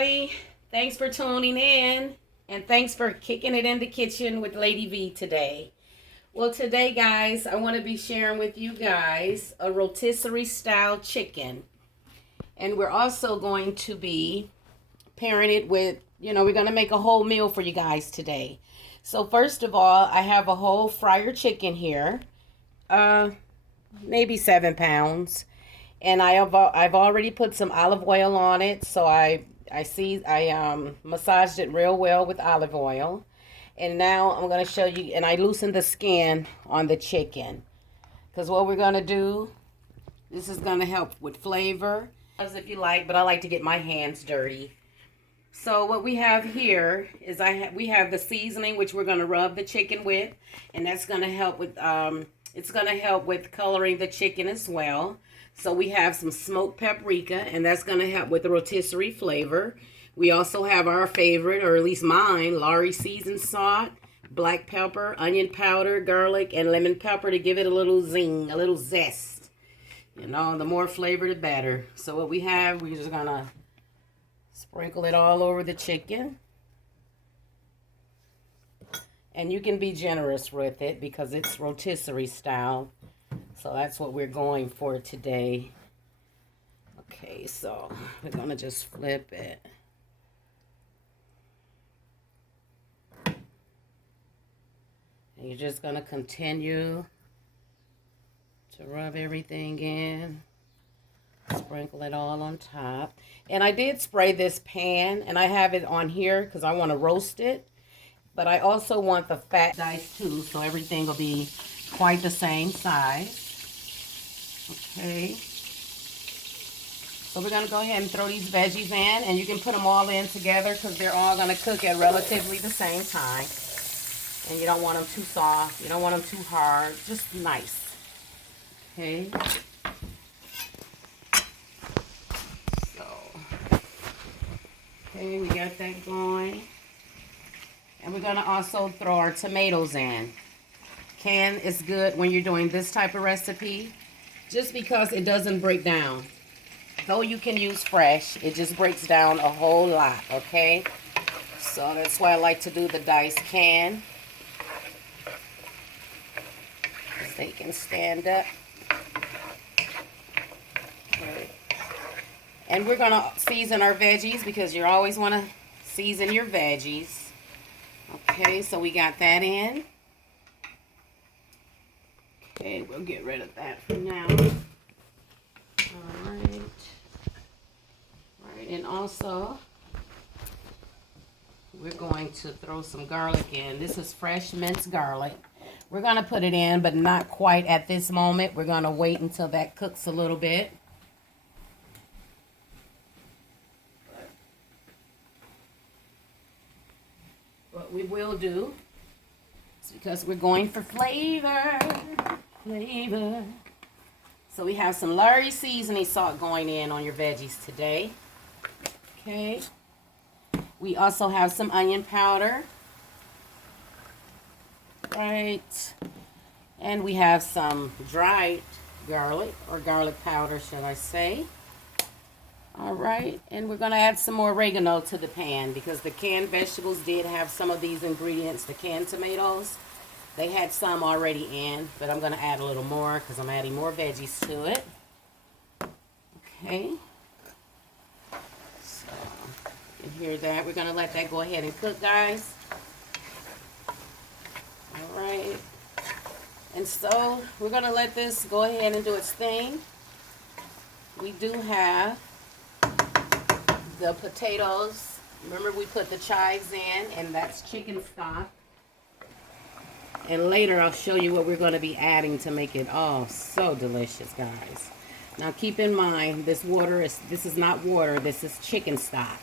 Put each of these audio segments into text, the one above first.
everybody. Thanks for tuning in. And thanks for kicking it in the kitchen with Lady V today. Well, today, guys, I want to be sharing with you guys a rotisserie style chicken. And we're also going to be pairing it with, we're going to make a whole meal for you guys today. So first of all, I have a whole fryer chicken here. Maybe 7 pounds. And I've already put some olive oil on it, so I massaged it real well with olive oil. And now I'm going to show you, and I loosened the skin on the chicken. Because what we're going to do, this is going to help with flavor, as if you like, but I like to get my hands dirty. So what we have here is we have the seasoning, which we're going to rub the chicken with, and that's going to help with it's going to help with coloring the chicken as well. So we have some smoked paprika, and that's going to help with the rotisserie flavor. We also have our favorite, or at least mine, Lawry seasoned salt, black pepper, onion powder, garlic, and lemon pepper to give it a little zing, a little zest. The more flavor, the better. So what we have, we're just going to sprinkle it all over the chicken. And you can be generous with it because it's rotisserie style. So that's what we're going for today. Okay, so we're going to just flip it. And you're just going to continue to rub everything in. Sprinkle it all on top. And I did spray this pan, and I have it on here because I want to roast it. But I also want the fat diced too, so everything will be quite the same size. Okay. So we're going to go ahead and throw these veggies in, and you can put them all in together because they're all going to cook at relatively the same time. And you don't want them too soft. You don't want them too hard. Just nice. Okay. Okay, we got that going. And we're going to also throw our tomatoes in. Canned is good when you're doing this type of recipe, just because it doesn't break down. Though you can use fresh, it just breaks down a whole lot, okay? So that's why I like to do the diced can. So they can stand up. Okay. And we're going to season our veggies because you always want to season your veggies. Okay, so we got that in. Okay, we'll get rid of that for now. Alright. Alright, and also, we're going to throw some garlic in. This is fresh minced garlic. We're going to put it in, but not quite at this moment. We're going to wait until that cooks a little bit. What we will do is, because we're going for flavor. So we have some Lawry seasoning salt going in on your veggies today. Okay. We also have some onion powder. Right. And we have some dried garlic, or garlic powder, should I say. All right, and we're going to add some more oregano to the pan because the canned vegetables did have some of these ingredients. The canned tomatoes, they had some already in, but I'm going to add a little more because I'm adding more veggies to it. Okay. So, you can hear that. We're going to let that go ahead and cook, guys. All right. And so, we're going to let this go ahead and do its thing. We do have the potatoes. Remember, we put the chives in, and that's chicken stock. And later I'll show you what we're going to be adding to make it so delicious, guys. Now keep in mind, this is not water, this is chicken stock.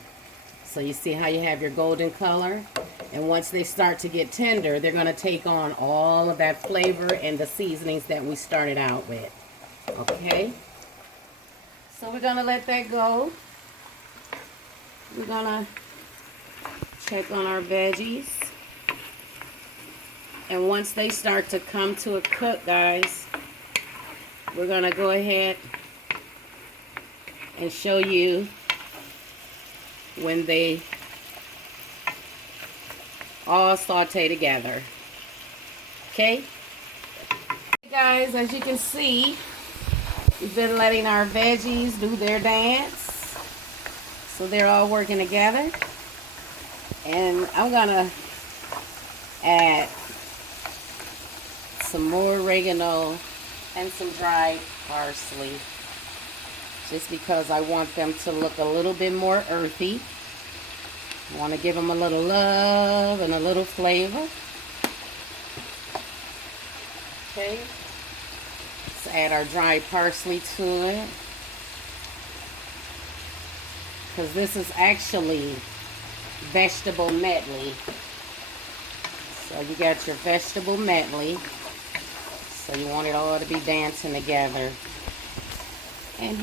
So you see how you have your golden color? And once they start to get tender, they're going to take on all of that flavor and the seasonings that we started out with. Okay? So we're going to let that go. We're going to check on our veggies. And once they start to come to a cook, guys, we're going to go ahead and show you when they all saute together. Okay? Guys, as you can see, we've been letting our veggies do their dance. So they're all working together. And I'm gonna add some more oregano and some dried parsley, just because I want them to look a little bit more earthy. I want to give them a little love and a little flavor. Okay, let's add our dried parsley to it, because this is actually vegetable medley. So you got your vegetable medley. So you want it all to be dancing together. And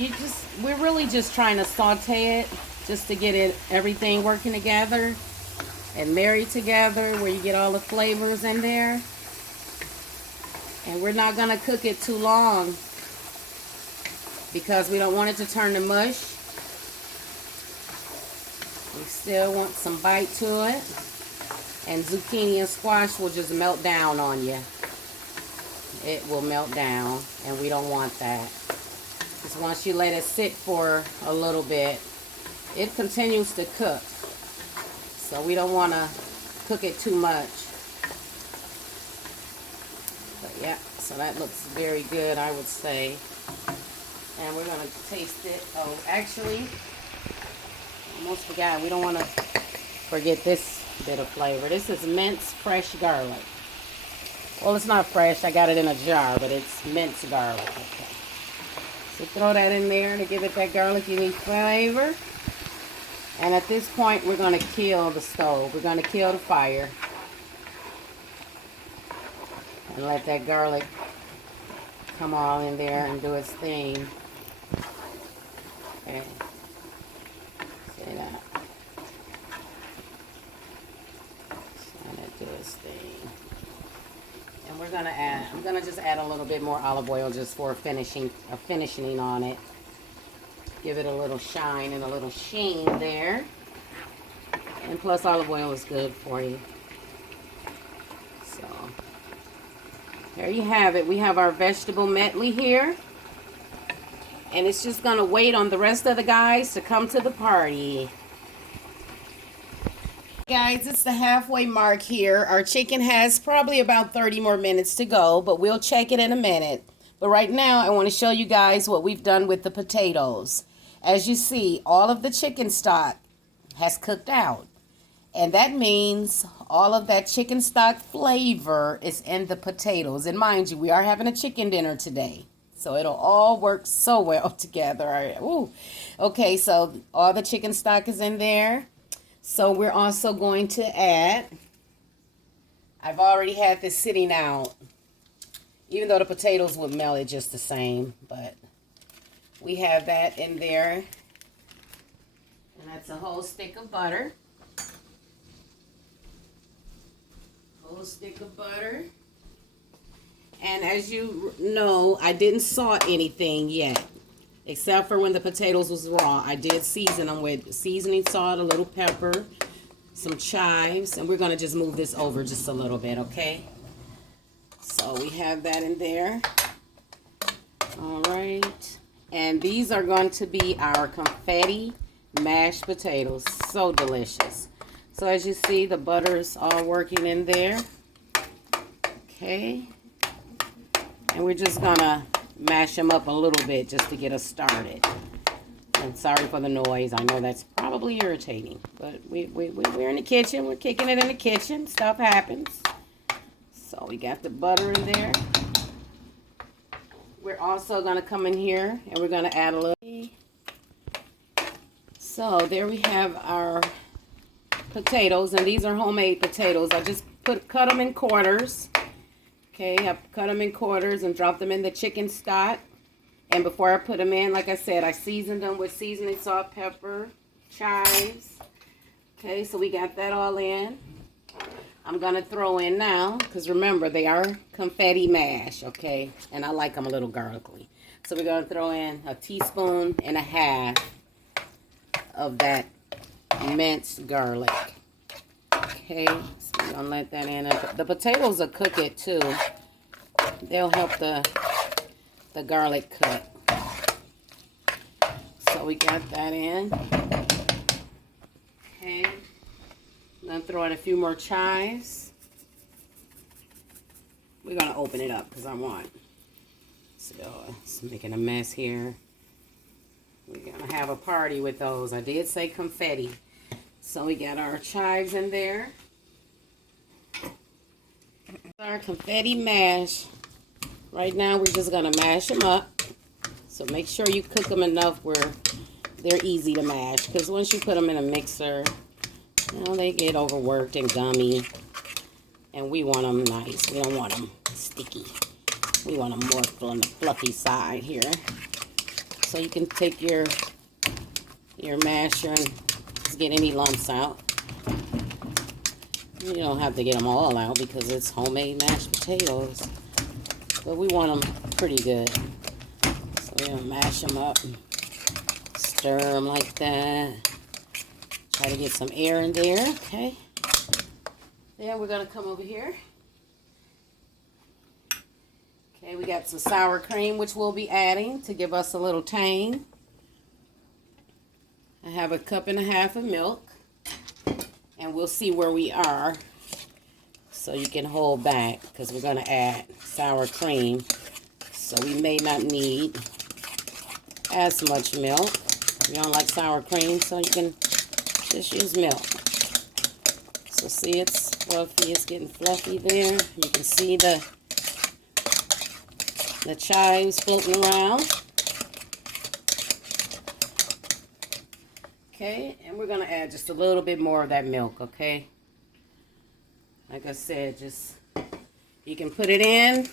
we're really just trying to saute it, just to get everything working together and married together, where you get all the flavors in there. And we're not gonna cook it too long, because we don't want it to turn to mush. We still want some bite to it. And zucchini and squash will just melt down on you. It will melt down, and we don't want that. Because once you let it sit for a little bit, it continues to cook. So we don't want to cook it too much. But yeah, so that looks very good, I would say. And we're going to taste it. Oh, actually, almost forgot. We don't want to forget this bit of flavor. This is minced fresh garlic. Well, it's not fresh. I got it in a jar, but it's minced garlic. Okay. So throw that in there to give it that garlicky flavor. And at this point, we're going to kill the stove. We're going to kill the fire. And let that garlic come all in there and do its thing. Okay. See that? Do its thing. And we're gonna add, I'm gonna just add a little bit more olive oil just for a finishing on it. Give it a little shine and a little sheen there. And plus olive oil is good for you. So there you have it. We have our vegetable medley here. And it's just gonna wait on the rest of the guys to come to the party. Guys, it's the halfway mark here. Our chicken has probably about 30 more minutes to go, but we'll check it in a minute. But right now, I want to show you guys what we've done with the potatoes. As you see, all of the chicken stock has cooked out. And that means all of that chicken stock flavor is in the potatoes. And mind you, we are having a chicken dinner today. So it'll all work so well together. All right. Ooh. Okay, so all the chicken stock is in there. So we're also going to add, I've already had this sitting out, even though the potatoes would melt it just the same, but we have that in there. And that's a whole stick of butter. Whole stick of butter. And as you know, I didn't salt anything yet. Except for when the potatoes was raw. I did season them with seasoning salt, a little pepper, some chives. And we're going to just move this over just a little bit, okay? So we have that in there. All right. And these are going to be our confetti mashed potatoes. So delicious. So as you see, the butter is all working in there. Okay. And we're just going to mash them up a little bit just to get us started. And sorry for the noise. I know that's probably irritating, but we're in the kitchen. We're kicking it in the kitchen. Stuff happens. So we got the butter in there. We're also going to come in here and we're going to add a little. So there we have our potatoes, and these are homemade potatoes. I just cut them in quarters. Okay, I cut them in quarters and dropped them in the chicken stock. And before I put them in, like I said, I seasoned them with seasoning, salt, pepper, chives. Okay, so we got that all in. I'm going to throw in now, because remember, they are confetti mash, okay? And I like them a little garlicky. So we're going to throw in a teaspoon and a half of that minced garlic. Okay, so we're gonna let that in. The potatoes will cook it too. They'll help the garlic cook. So we got that in. Okay, I'm gonna throw in a few more chives. We're gonna open it up because I want. So it's making a mess here. We're gonna have a party with those. I did say confetti. So we got our chives in there. Our confetti mash. Right now we're just gonna mash them up. So make sure you cook them enough where they're easy to mash. Because once you put them in a mixer, you know, they get overworked and gummy. And we want them nice. We don't want them sticky. We want them more on the fluffy side here. So you can take your masher and just get any lumps out. You don't have to get them all out because it's homemade mashed potatoes. But we want them pretty good. So we're going to mash them up. Stir them like that. Try to get some air in there. Okay. Then we're going to come over here. Okay, we got some sour cream, which we'll be adding to give us a little tang. I have a 1.5 cups of milk. And we'll see where we are. So you can hold back because we're going to add sour cream. So we may not need as much milk. You don't like sour cream, so you can just use milk. So see, it's fluffy. It's getting fluffy there. You can see the chives floating around. Okay, and we're going to add just a little bit more of that milk, okay? Like I said, just, you can put it in.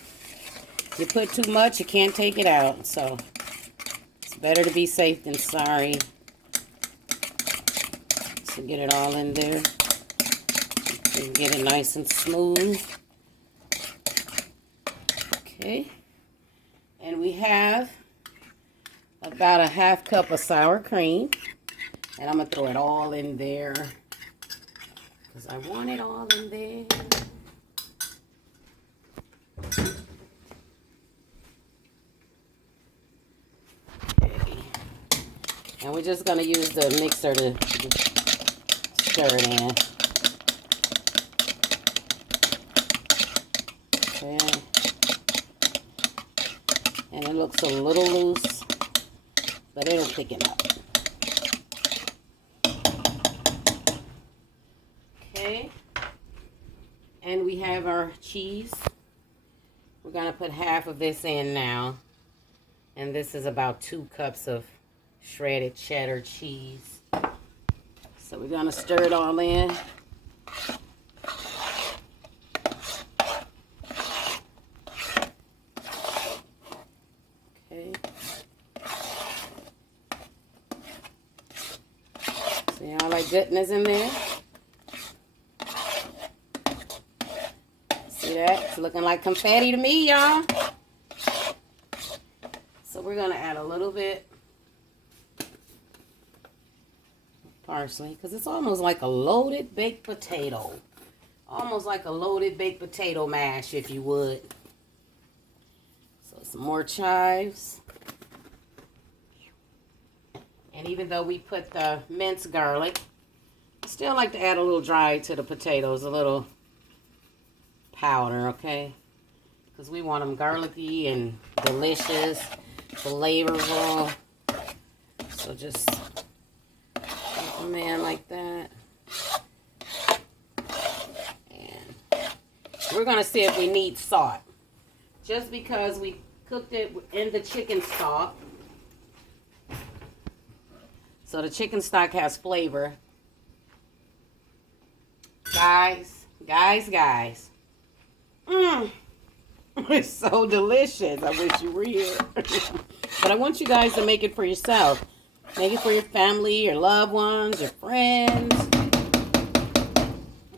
You put too much, you can't take it out. So, it's better to be safe than sorry. So, get it all in there. You can get it nice and smooth. Okay. And we have about a 1/2 cup of sour cream. And I'm going to throw it all in there. Because I want it all in there. Okay. And we're just going to use the mixer to stir it in. Okay. And it looks a little loose, but it'll thicken up. Okay, and we have our cheese. We're going to put half of this in now. And this is about 2 cups of shredded cheddar cheese. So we're going to stir it all in. Okay. See all that goodness in there? See that? It's looking like confetti to me, y'all. So we're going to add a little bit of parsley because it's almost like a loaded baked potato. Almost like a loaded baked potato mash, if you would. So some more chives. And even though we put the minced garlic, I still like to add a little dry to the potatoes, a little powder, okay? Because we want them garlicky and delicious, flavorful. So just put them in like that. And we're going to see if we need salt. Just because we cooked it in the chicken stock. So the chicken stock has flavor. Guys. It's so delicious. I wish you were here. But I want you guys to make it for yourself. Make it for your family, your loved ones, your friends.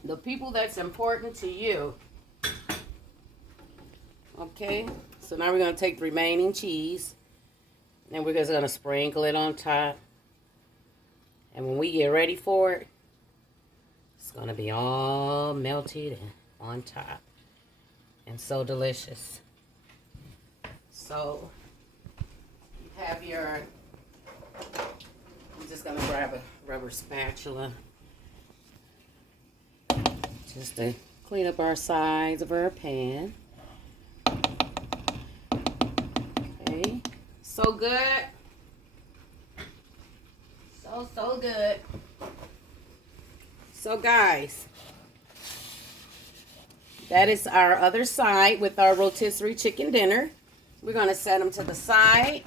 The people that's important to you. Okay. So now we're going to take the remaining cheese. And we're just going to sprinkle it on top. And when we get ready for it, it's going to be all melted and on top. And so delicious. So, you have your, I'm just going to grab a rubber spatula just to clean up our sides of our pan. Okay, so good. So good. So guys, that is our other side with our rotisserie chicken dinner. We're going to set them to the side.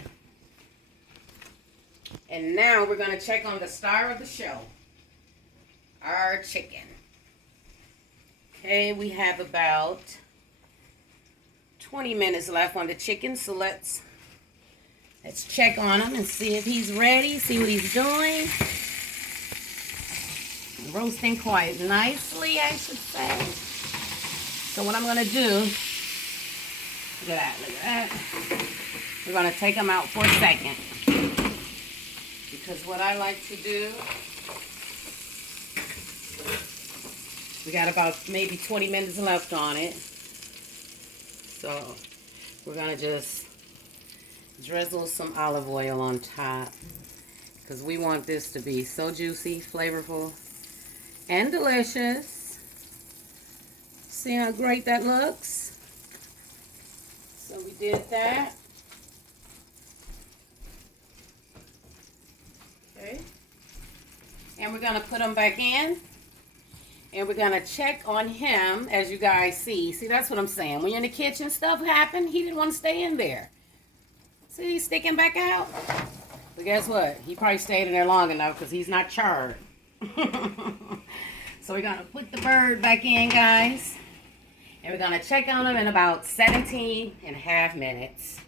And now we're going to check on the star of the show, our chicken. Okay, we have about 20 minutes left on the chicken, so let's check on him and see if he's ready, see what he's doing. Roasting quite nicely, I should say. So what I'm going to do, look at that. We're going to take them out for a second. Because what I like to do, we got about maybe 20 minutes left on it. So we're going to just drizzle some olive oil on top. Because we want this to be so juicy, flavorful, and delicious. See how great that looks? So we did that. Okay. And we're going to put them back in. And we're going to check on him, as you guys see. See, that's what I'm saying. When you're in the kitchen, stuff happened. He didn't want to stay in there. See, he's sticking back out. But guess what? He probably stayed in there long enough because he's not charred. So we're going to put the bird back in, guys. And we're going to check on him in about 17.5 minutes.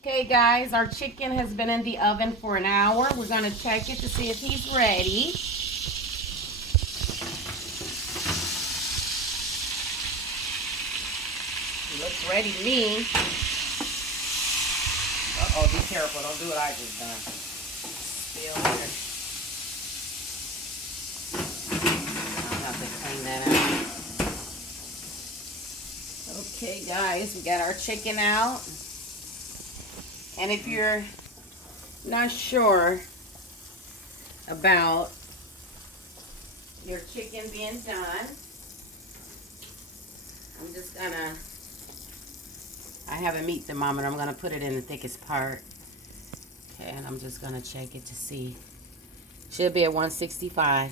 Okay, guys, our chicken has been in the oven for an hour. We're going to check it to see if he's ready. He looks ready to me. Uh-oh, be careful. Don't do what I just done. Spill here. I'll have to clean that out. Okay, guys, we got our chicken out. And if you're not sure about your chicken being done, I'm just gonna, I have a meat thermometer. I'm gonna put it in the thickest part. Okay, and I'm just gonna check it to see. Should be at 165.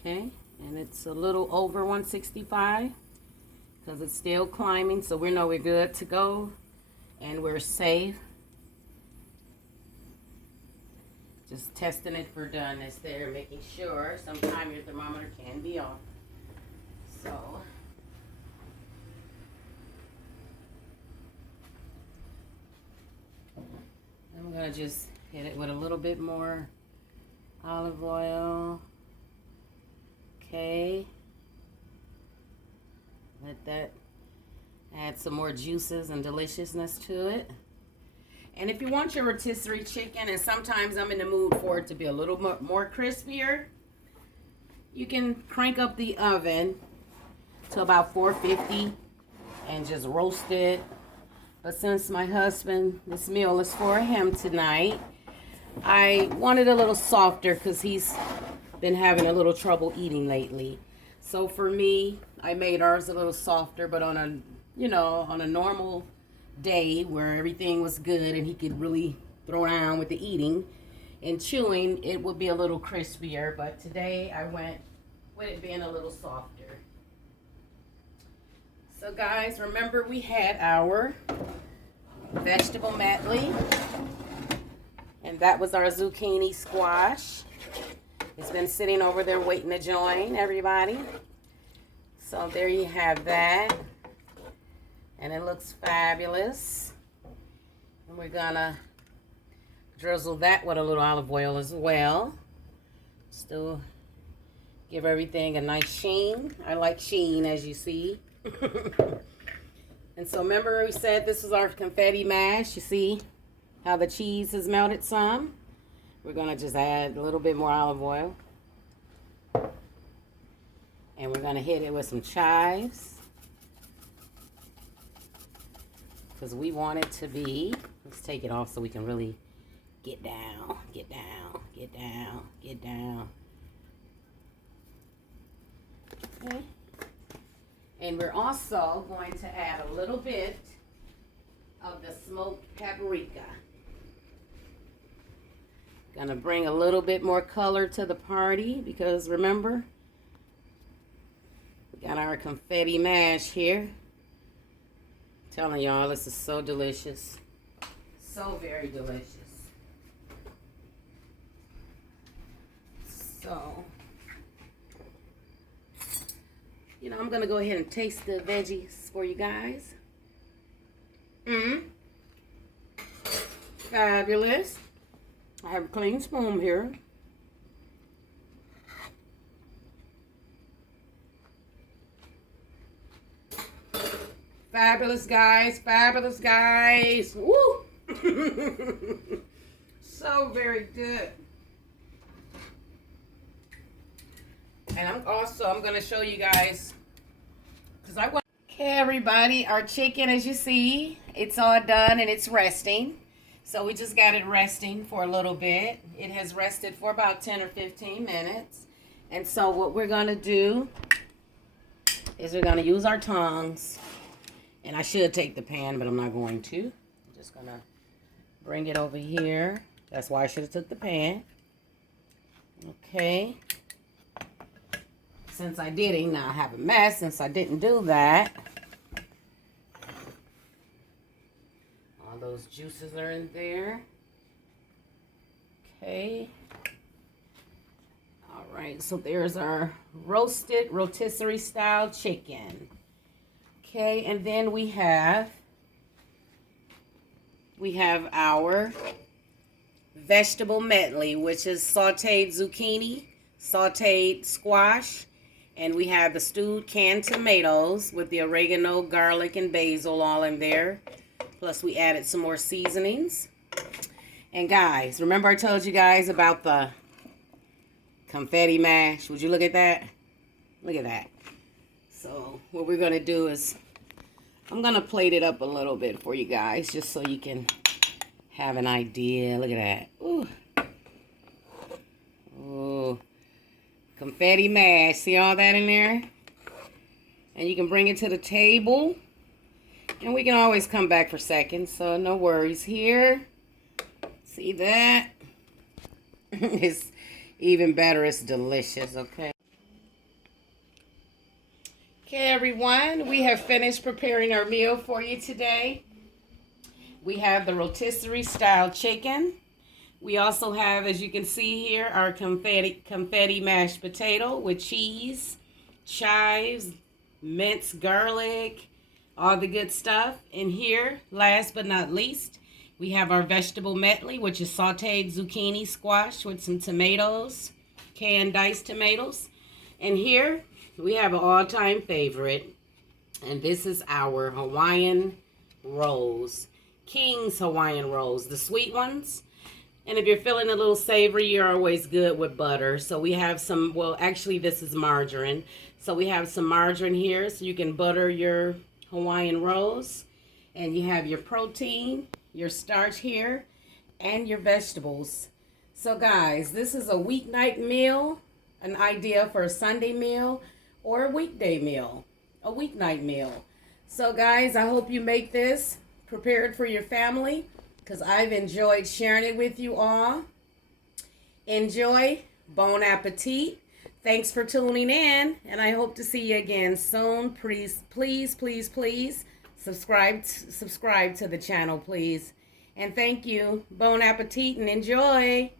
Okay, and it's a little over 165 because it's still climbing, so we know we're good to go and we're safe. Just testing it for doneness there, making sure. Sometimes your thermometer can be off. So I'm gonna just hit it with a little bit more olive oil. Okay, let that add some more juices and deliciousness to it. And if you want your rotisserie chicken, and sometimes I'm in the mood for it to be a little more crispier, you can crank up the oven to about 450 and just roast it. But since my husband, this meal is for him tonight, I want it a little softer because he's been having a little trouble eating lately. So for me, I made ours a little softer, but on a, on a normal day where everything was good and he could really throw down with the eating and chewing, it would be a little crispier. But today I went with it being a little softer. So guys, remember we had our vegetable medley, and that was our zucchini squash. It's been sitting over there waiting to join everybody. So there you have that. And it looks fabulous. And we're gonna drizzle that with a little olive oil as well. Still give everything a nice sheen. I like sheen, as you see. And so remember we said this is our confetti mash. You see how the cheese has melted some? We're going to just add a little bit more olive oil. And we're going to hit it with some chives. Because we want it to be, let's take it off so we can really get down, get down, get down, get down. Okay. And we're also going to add a little bit of the smoked paprika. Gonna bring a little bit more color to the party because remember, we got our confetti mash here. I'm telling y'all, this is so delicious. So very delicious. So, you know, I'm going to go ahead and taste the veggies for you guys. Fabulous. I have a clean spoon here. Fabulous, guys. Fabulous, guys. Woo! So very good. And I'm going to show you guys, because I want. Okay, everybody, our chicken, as you see, it's all done and it's resting. So we just got it resting for a little bit. It has rested for about 10 or 15 minutes. And so what we're going to do is we're going to use our tongs. And I should take the pan, but I'm not going to. I'm just going to bring it over here. That's why I should have took the pan. Okay. Since I didn't, now I have a mess since I didn't do that. All those juices are in there. Okay. All right, so there's our roasted rotisserie style chicken. Okay, and then we have our vegetable medley, which is sauteed zucchini, sauteed squash, and we have the stewed canned tomatoes with the oregano, garlic, and basil all in there. Plus we added some more seasonings. And guys, remember I told you guys about the confetti mash? Would you look at that? Look at that. So what we're going to do is I'm going to plate it up a little bit for you guys just so you can have an idea. Look at that. Ooh. Ooh. Confetti mash. See all that in there? And you can bring it to the table. And we can always come back for seconds, so no worries here. See that? It's even better. It's delicious, okay? Okay, everyone. We have finished preparing our meal for you today. We have the rotisserie style chicken. We also have, as you can see here, our confetti mashed potato with cheese, chives, minced garlic, all the good stuff. And here, last but not least, we have our vegetable medley, which is sauteed zucchini squash with some tomatoes, canned diced tomatoes. And here, we have an all-time favorite, and this is our Hawaiian rolls. King's Hawaiian rolls, the sweet ones. And if you're feeling a little savory, you're always good with butter. So we have some, well, actually this is margarine. So we have some margarine here so you can butter your Hawaiian rolls. And you have your protein, your starch here, and your vegetables. So guys, this is a weeknight meal, an idea for a Sunday meal, or a weekday meal, a weeknight meal. So guys, I hope you make this prepared for your family, because I've enjoyed sharing it with you all. Enjoy. Bon appetit. Thanks for tuning in, and I hope to see you again soon. Please, please, please, please subscribe to the channel, please. And thank you. Bon appetit and enjoy.